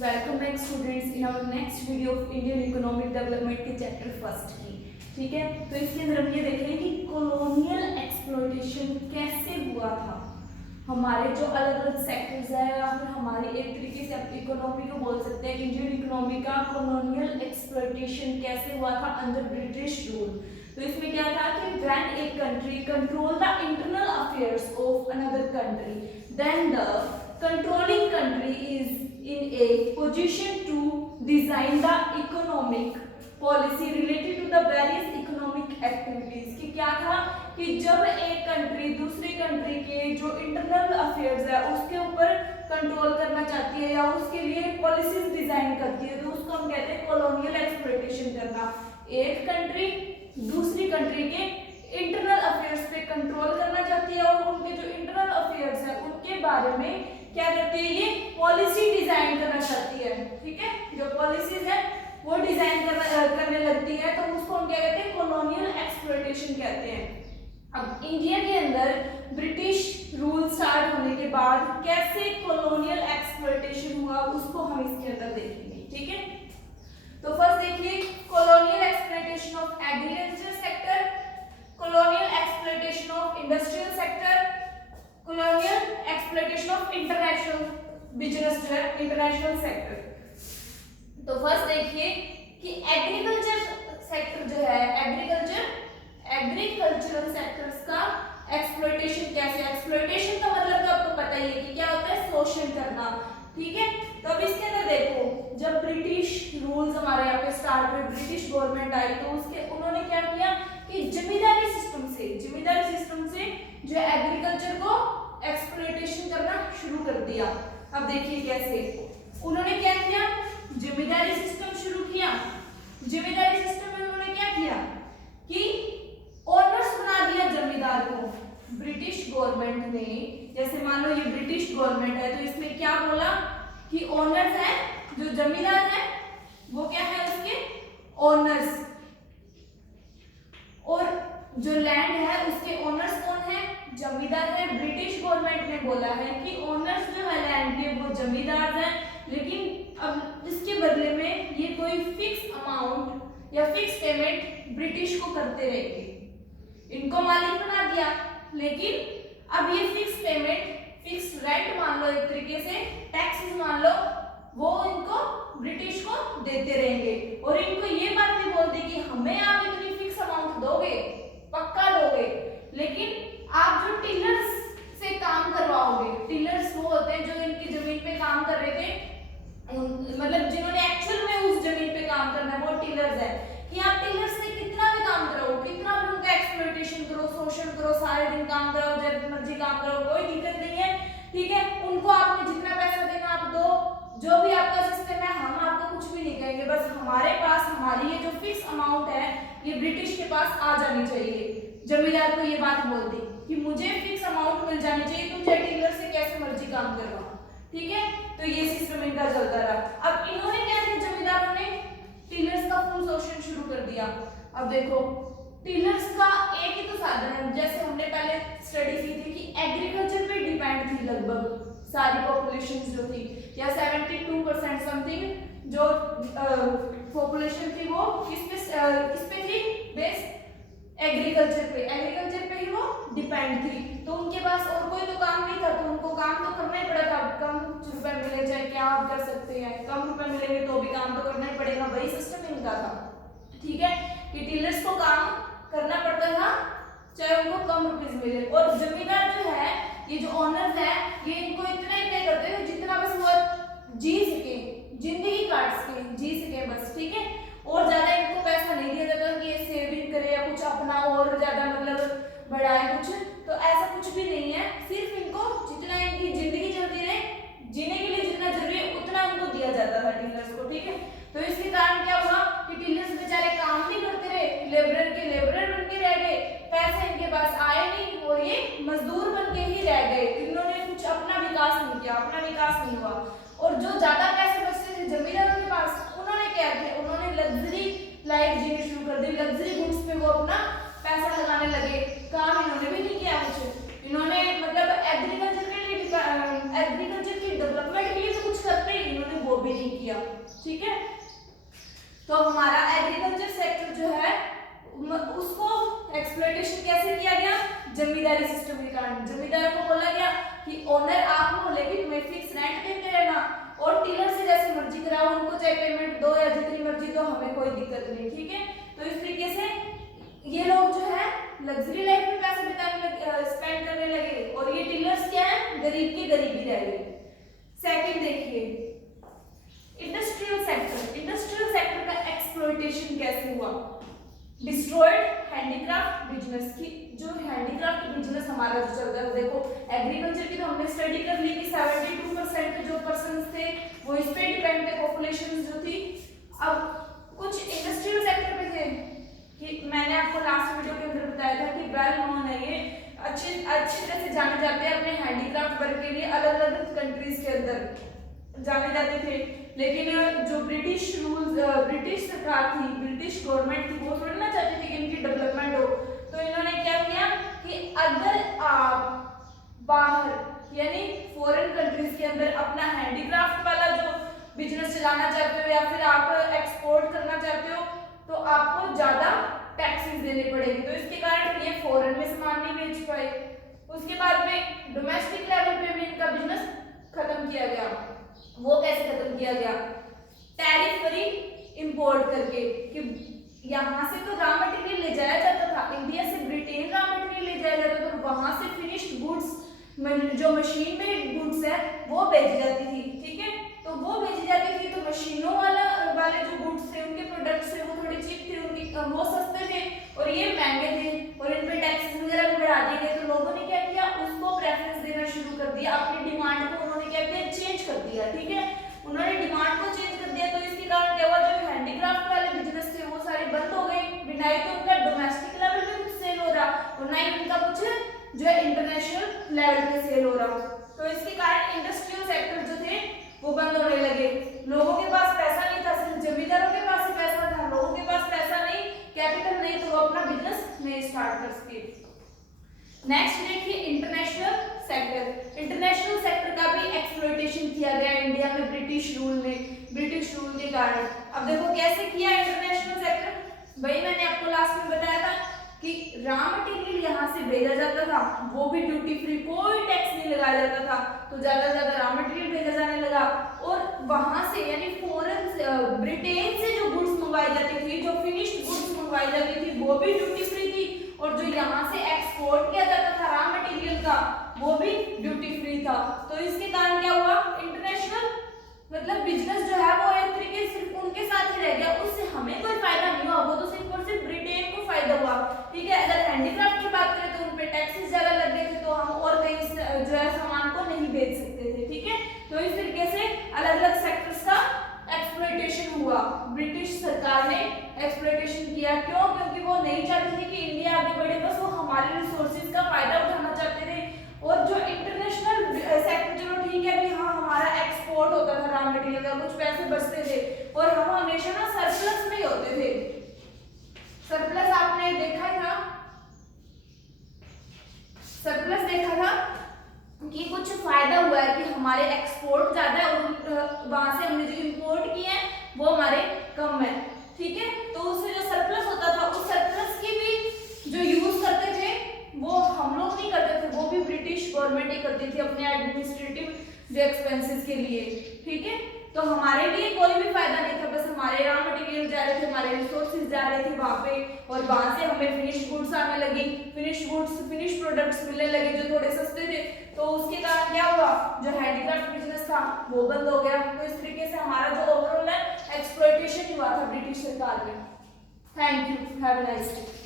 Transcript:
Welcome back students in our next video of Indian economic development के chapter first की। ठीक है, तो इसके अंदर हम ये देखेंगे कि कॉलोनियल एक्सप्लॉयटेशन कैसे हुआ था। हमारे जो अलग अलग सेक्टर्स है या फिर हमारी एक तरीके से आप इकोनॉमी को बोल सकते हैं, इंडियन इकोनॉमी का कॉलोनियल एक्सप्लॉयटेशन कैसे हुआ था अंडर ब्रिटिश रूल। तो इसमें क्या था कि when a country control the internal affairs of another country then the controlling country is in a position to design the economic policy related to the various economic activities। कि क्या था कि जब एक कंट्री दूसरी कंट्री के जो internal affairs है उसके ऊपर कंट्रोल करना चाहती है या उसके लिए पॉलिसीज डिजाइन करती है, तो उसको हम कहते हैं कॉलोनियल एक्सप्लॉयटेशन करना। एक कंट्री दूसरी कंट्री के इंटरनल अफेयर्स पे कंट्रोल करना चाहती है और उनके जो इंटरनल अफेयर्स है उनके बारे में क्या करती है, ये पॉलिसी डिजाइन करना चाहती है। ठीक है, जो पॉलिसीज है वो डिजाइन करने लगती है, तो उसको हम क्या कहते हैं, कॉलोनियल एक्सप्लॉयटेशन कहते हैं। अब इंडिया के अंदर ब्रिटिश रूल स्टार्ट होने के बाद कैसे कॉलोनियल एक्सप्लॉयटेशन हुआ उसको हम इसके अंदर देखेंगे। ठीक है, तो फर्स्ट देखिए colonial exploitation of agriculture sector, colonial exploitation of industrial sector, colonial exploitation of international business जो है इंटरनेशनल सेक्टर। तो फर्स्ट देखिए कि एग्रीकल्चर सेक्टर जो है एग्रीकल्चरल सेक्टर्स का एक्सप्लॉयटेशन कैसे। एक्सप्लॉयटेशन का मतलब तो आपको पता ही है कि क्या होता है, शोषण करना। ठीक है, तो अब इसके अंदर देखो जब ब्रिटिश रूल्स हमारे यहाँ पे स्टार्ट हुए, ब्रिटिश गवर्नमेंट आई, तो उसके उन्होंने क्या किया कि जमींदारी सिस्टम से जो एग्रीकल्चर को एक्सप्लॉयटेशन करना शुरू कर दिया। अब देखिए कैसे उन्होंने क्या किया, जमींदारी सिस्टम शुरू किया। जमींदारी सिस्टम में उन्होंने क्या किया कि ओनर्स बना दिया जमींदार को। ब्रिटिश गवर्नमेंट ने, जैसे मान लो ये ब्रिटिश गवर्नमेंट है, तो इसमें क्या बोला कि ओनर्स है, जो जमींदार है वो क्या है, उसके ओनर्स, और जो लैंड है उसके ओनर्स कौन है, जमींदार है। ब्रिटिश गवर्नमेंट ने बोला है कि ओनर्स जो है लैंड के वो जमींदार हैं, लेकिन अब इसके बदले में ये कोई फिक्स अमाउंट या फिक्स पेमेंट ब्रिटिश को करते रहेंगे। इनको मालिक बना दिया, लेकिन अब ये फिक्स पेमेंट, फिक्स रेंट मान लो, एक तरीके से टैक्सेस मान लो, वो इनको ब्रिटिश को देते रहेंगे। और इनको ये बात भी बोल दी कि हमें आप इतनी फिक्स अमाउंट दोगे, पक्का दोगे, लेकिन आप जो टिलर्स से काम करवाओगे, टिलर्स वो होते हैं जो इनकी जमीन पे काम कर रहे थे, मतलब जिन्होंने एक्चुअल में उस जमीन पे काम करना है वो टिलर्स है, कि आप टिलर्स से कितना भी काम कराओ, कितना भी उनका एक्सप्लॉयटेशन करो, शोषण करो, सारे दिन काम कराओ, जब मर्जी काम करो, कोई दिक्कत नहीं है। ठीक है, उनको आपने जितना पैसा देना आप दो, जो भी आपका सिस्टम है, हम आपको कुछ भी नहीं कहेंगे, बस हमारे पास हमारी ये जो फिक्स अमाउंट है ये ब्रिटिश के पास आ जानी चाहिए। जमींदार को ये बात बोल दी कि मुझे फिक्स अमाउंट मिल जानी चाहिए, तुम चाहे टिलर से कैसे मर्जी काम करवाओ। ठीक है, तो ये सिस्टम इनका चलता रहा। अब इन्होंने क्या किया, जमींदारों ने टिलर्स का फुल शोषण शुरू कर दिया। अब देखो टिलर्स का एक ही तो साधन है, जैसे हमने पहले स्टडी की थी कि एग्रीकल्चर पे डिपेंड थी लगभग सारी पॉपुलेशन जो थी, या 72% समथिंग जो पॉपुलेशन थी वो किस पे थी, बेस एग्रीकल्चर पे ही वो डिपेंड थी। तो उनके पास और कोई तो काम नहीं था, तो उनको काम तो करना ही पड़ा था। कम रुपए मिले चाहे क्या आप कर सकते हैं, कम रुपए मिलेंगे तो भी काम तो करना ही पड़ेगा, वही सिस्टम इनका था। ठीक है, कि टिलर्स को काम करना पड़ता था चाहे उनको कम रुपीस मिले, और जमींदार जो है, ये जो ओनर्स है, ये इनको इतना ही पे करते थे जितना बस वो जी सके, जिंदगी काट सके, जी सके बस। ठीक है, और ज्यादा इनको पैसा नहीं दिया जाता कि ये सेविंग करे या कुछ अपना और ज्यादा मतलब बढ़ाए कुछ, तो ऐसा कुछ भी नहीं है। सिर्फ इनको जितना इनकी जिंदगी चलती रहे, जीने के लिए जितना जरूरी है उतना इनको दिया जाता था टिलर्स को। ठीक है, तो इसके कारण क्या हुआ कि टिलर्स बेचारे काम नहीं करते रहे, लेबरर के लेबरर बन के रह गए, पैसा इनके पास आए नहीं और ये मजदूर बन के ही रह गए। इन्होंने कुछ अपना विकास नहीं किया, अपना विकास नहीं हुआ। और जो ज्यादा पैसे बचते थे जमींदारों के पास, उन्होंने क्या किया, उन्होंने लग्जरी लाइफ जीनी शुरू कर दी, लग्जरी गुड्स पे वो अपना पैसा लगाने लगे। काम इन्होंने भी नहीं किया कुछ, इन्होंने मतलब एग्रीकल्चर के लिए, एग्रीकल्चर की डेवलपमेंट के लिए तो कुछ करते ही, इन्होंने वो भी नहीं किया। ठीक है, तो हमारा एग्रीकल्चर सेक्टर जो है उसको एक्सप्लॉयटेशन कैसे किया गया, जमींदारी सिस्टम के कारण। जमींदारों को बोला गया कि ओनर आप हो लेकिन तुम्हें फिक्स रेंट देते रहना, और टीलर से जैसे मर्जी कराओ, उनको चाहे पेमेंट दो या जितनी मर्जी दो, हमें कोई दिक्कत नहीं। ठीक है, तो इस तरीके से ये लोग जो है लग्जरी लाइफ में पैसे बिताने स्पेंड करने लगे, और ये टीलर्स क्या है, गरीब के गरीब ही रह गए। सेकंड देखिए इंडस्ट्रियल सेक्टर। इंडस्ट्रियल सेक्टर का एक्सप्लॉयटेशन कैसे हुआ, डिस्ट्रॉयड हैंडीक्राफ्ट बिजनेस की। जो हैंडीक्राफ्ट बिजनेस हमारा जो चलता है, देखो एग्रीकल्चर की तो हमने स्टडी कर ली कि 72% के जो पर्सन थे वो इस पे डिपेंड थे, पॉपुलेशन जो थी। अब कुछ इंडस्ट्रियल सेक्टर पे थे कि मैंने आपको लास्ट वीडियो के अंदर बताया था कि वेल नोन है, ये अच्छी तरह से जाने जाते हैं अपने हैंडीक्राफ्ट वर्क के लिए, अलग अलग कंट्रीज के अंदर जाने जाते थे। लेकिन जो ब्रिटिश सरकार थी, ब्रिटिश गवर्नमेंट थी, वो थोड़ी ना चाहती थी कि इनकी डेवलपमेंट हो। तो इन्होंने क्या किया कि अगर आप बाहर यानी फॉरेन कंट्रीज के अंदर अपना हैंडीक्राफ्ट वाला जो बिजनेस चलाना चाहते हो या फिर आप एक्सपोर्ट करना चाहते हो, तो आपको ज्यादा टैक्सेस देने पड़ेंगे। तो इसके कारण ये फॉरेन में सामान नहीं बेच पाए। उसके बाद में डोमेस्टिक लेवल पे भी इनका बिजनेस खत्म किया गया। वो कैसे खत्म किया गया, टैरिफ फ्री इंपोर्ट करके, कि यहाँ से तो रॉ मटेरियल ले जाया जाता था, इंडिया से ब्रिटेन रॉ मटेरियल ले जाया जाता था, वहां से फिनिश्ड गुड्स जो मशीन में गुड्स है वो भेजी जाती थी। ठीक है, तो वो भेजी जाती थी, तो मशीनों वाले जो गुड्स थे, उनके प्रोडक्ट्स थे, वो थोड़े चीप थे, उनकी वो सस्ते थे और ये महंगे थे, और इन पे टैक्सेस वगैरह भी बढ़ा दिए गए। तो लोगों ने क्या किया, उसको प्रेफरेंस देना शुरू कर दिया, अपनी डिमांड को उन्होंने क्या किया, चेंज कर दिया। ठीक है, उन्होंने डिमांड को चेंज कर दिया। तो इसके कारण क्या हुआ, जो हैंडीक्राफ्ट वाले बिजनेस थे वो सारे बंद हो गए, ना ही तो उनका डोमेस्टिक लेवल पे कुछ सेल हो रहा और ना ही उनका कुछ जो है इंटरनेशनल लेवल पे सेल हो रहा। तो इसके कारण इंडस्ट्रियल सेक्टर जो थे वो बंद होने लगे। लोगों के पास पैसा नहीं था, सिर्फ जमींदारों के पास ही पैसा था, लोगों के पास पैसा नहीं, कैपिटल नहीं, तो वो अपना बिजनेस नहीं स्टार्ट कर सके। नेक्स्ट देखिए इंटरनेशनल सेक्टर। इंटरनेशनल सेक्टर का भी एक्सप्लॉयटेशन किया गया इंडिया में ब्रिटिश रूल के कारण। अब देखो कैसे किया इंटरनेशनल सेक्टर, वही मैंने आपको लास्ट में बताया था कि रॉ मटेरियल यहाँ से भेजा जाता था, वो भी ड्यूटी फ्री, कोई टैक्स नहीं लगाया जाता था, तो ज्यादा से ज्यादा रॉ मटेरियल भेजा जाने लगा। और वहां से यानी फॉरेन ब्रिटेन से जो गुड्स मंगवाई जाती थी, जो फिनिश्ड गुड्स मंगवाई जाती थी, वो भी ड्यूटी फ्री थी, और जो यहाँ से एक्सपोर्ट किया जाता था रॉ मटेरियल का, वो भी ड्यूटी फ्री था। तो इसके कारण क्या हुआ, इंटरनेशनल मतलब बिजनेस जो है वो एक तरीके से सिर्फ उनके साथ ही रह गया, उससे हमें कोई फायदा नहीं हुआ, वो तो सिर्फ और सिर्फ ब्रिटेन को फायदा हुआ। ठीक है, अगर हैंडीक्राफ्ट की बात करें तो उन पे टैक्सेस ज्यादा लग गए थे, तो हम और कहीं जो है सामान को नहीं बेच सकते थे। ठीक है, तो इस तरीके से अलग अलग सेक्टर्स का एक्सप्लॉयटेशन हुआ। ब्रिटिश सरकार ने एक्सप्लॉयटेशन किया, क्यों, क्योंकि वो नहीं चाहती थी कि इंडिया आगे बढ़े, बस वो हमारे रिसोर्सेज का फायदा उठाना चाहते थे। और जो इंटरनेशनल सेक्टर, चलो ठीक है भी, हाँ हमारा एक्सपोर्ट होता था रॉ मटेरियल का, कुछ पैसे बचते थे, और हम हमेशा ना सरप्लस में ही होते थे। सरप्लस आपने देखा ही था, सरप्लस देखा था कि कुछ फायदा हुआ है कि हमारे एक्सपोर्ट ज्यादा है और वहां से हमने जो इंपोर्ट किए हैं वो हमारे कम है। ठीक है, तो उससे जो सरप्लस होता था, उस सरप्लस की भी जो यूज करते थे वो हम लोग नहीं करते थे, वो भी ब्रिटिश गवर्नमेंट ही करती थी अपने एडमिनिस्ट्रेटिव जो एक्सपेंसेस के लिए। ठीक है, तो हमारे लिए कोई भी फायदा नहीं था, बस हमारे रॉ मटेरियल जा रहे थे, हमारे रिसोर्सेज जा रहे थे वहां पे, और वहां से हमें फिनिश्ड गुड्स आने लगी, फिनिश्ड प्रोडक्ट्स मिलने लगे जो थोड़े सस्ते थे। तो उसके कारण क्या हुआ, जो हैंडीक्राफ्ट बिजनेस था वो बंद हो गया। तो इस तरीके से हमारा जो ओवरऑल है एक्सप्लॉयटेशन हुआ था ब्रिटिश सरकार में। Thank you, have a nice day.